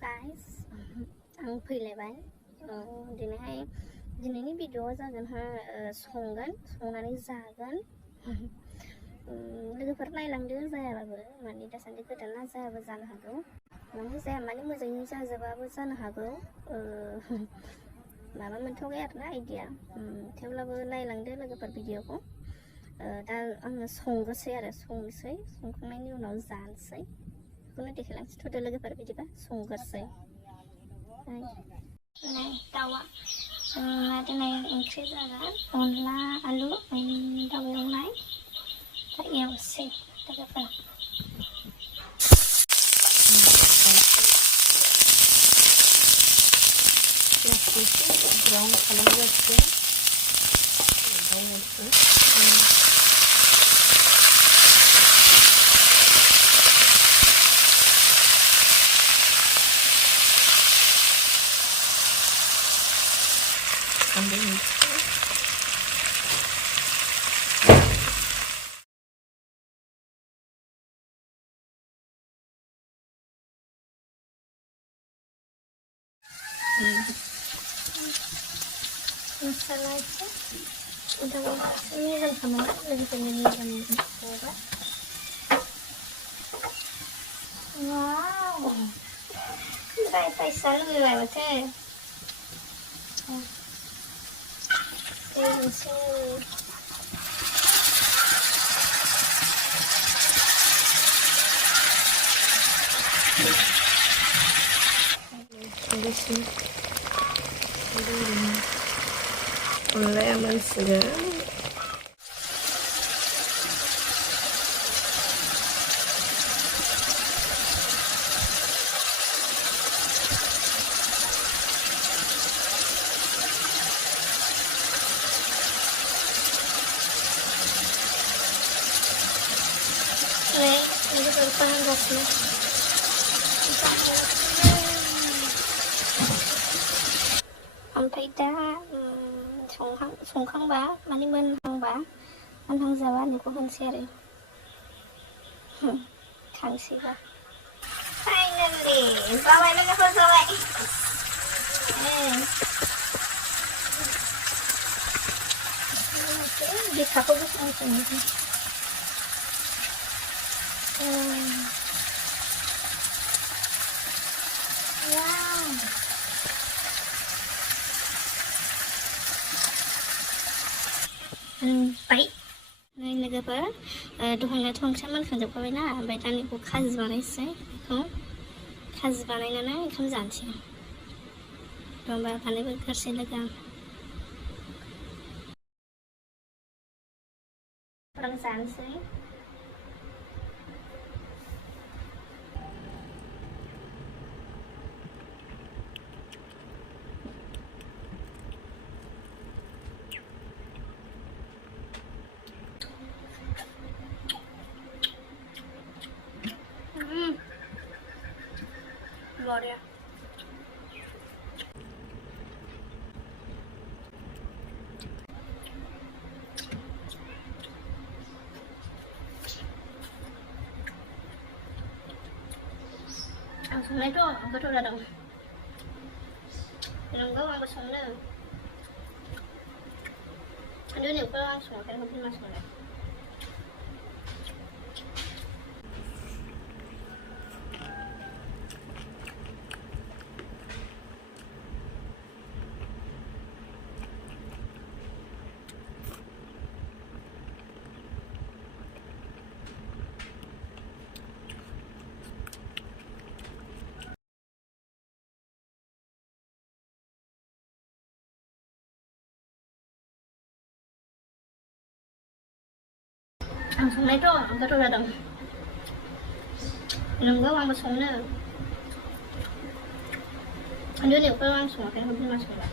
guys, आं फैलायबाय दिनैनि भिडिअ'आ जागोनहा संनानै जागोन लोगोफोर नायलांदो जायाबाबो माने दासान्दि गोदाना जायाबो जानो हागौ माने जाया माने मोजाङै जाजोबाबो जानो हागौ माबा मोनथ'बाय आरोना आइडिया थेवब्लाबो नायलांदो लोगोफोर भिडिअ'खौ दा आङो संनोसै संखांनायनि उनाव जानोसै बेखौनो देखायलांसै थ'दो लोगोफोर बिदिबा संग्रोसै दाउआ जोंना दिनै ओंख्रि जागोन अनला आलु दाउ एवनाय दा एवसै लोगोफोर ब्राउन खालामजासिगोन मसाला एसे उदां मेजेम खालामो लोगोफोरनि मेजेम संबाय वाव फ्राय जानो लुबैबाय माथो अनलाया मोनसिगोन लोगोफोर फाहामगासिनो ओमफ्राय दा संखांबा माने मोनहां जाबा बेखौ होनसै आरो खांसैबा फाइनालि जाबाय लोगोफोर जाबाय बिखाखौ बोखांसै बाय नै लोगोफोर दहायनाथ' ओंख्रिया मोनखांजोबखाबायना ओमफ्राय दा बेखौ खाजि बानायसै बेखौ खाजि बानायनानै ओंखाम जानोसै होमबा बानायबोग्रोसै लोगो आं जानोसै Gloria. Ang sunay to, ang katulad ng pinanggawa ang sunay. Ano yun yung parang sunay, kaya hindi masunay. Ang sunay to, ang katulad ng pinanggawa ang sunay. Ano yun yung parang sunay, kaya hindi masunay.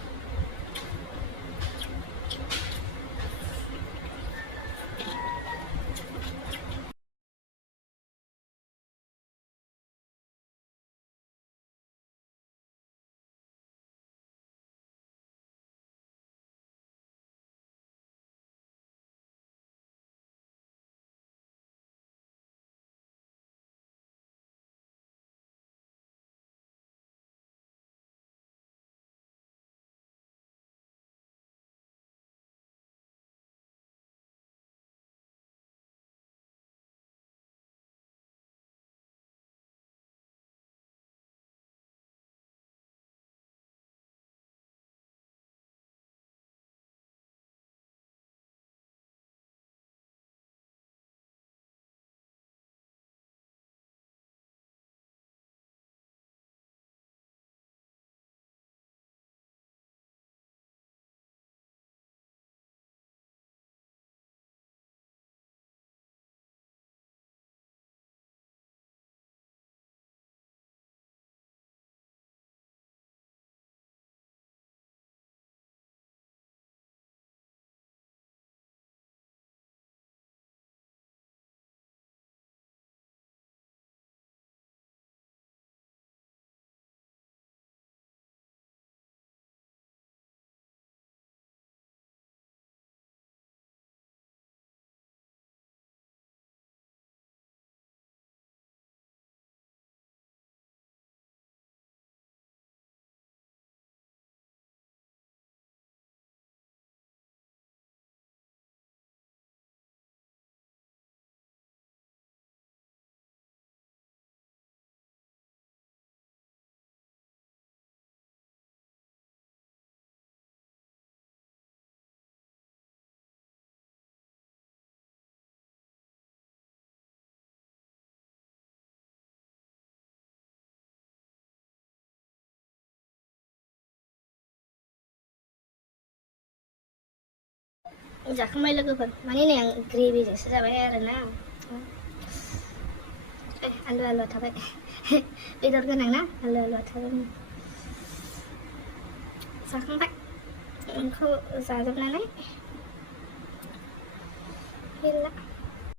जाखांबाय लोगोफोर माने नै आं ग्रेभिजोंसो जाबाय आरोना आलु आलुआ थाबाय बेदर गोनां ना आलु आलुआ थाबाय जाखांबाय ओंखाम जाजोबनानै गैला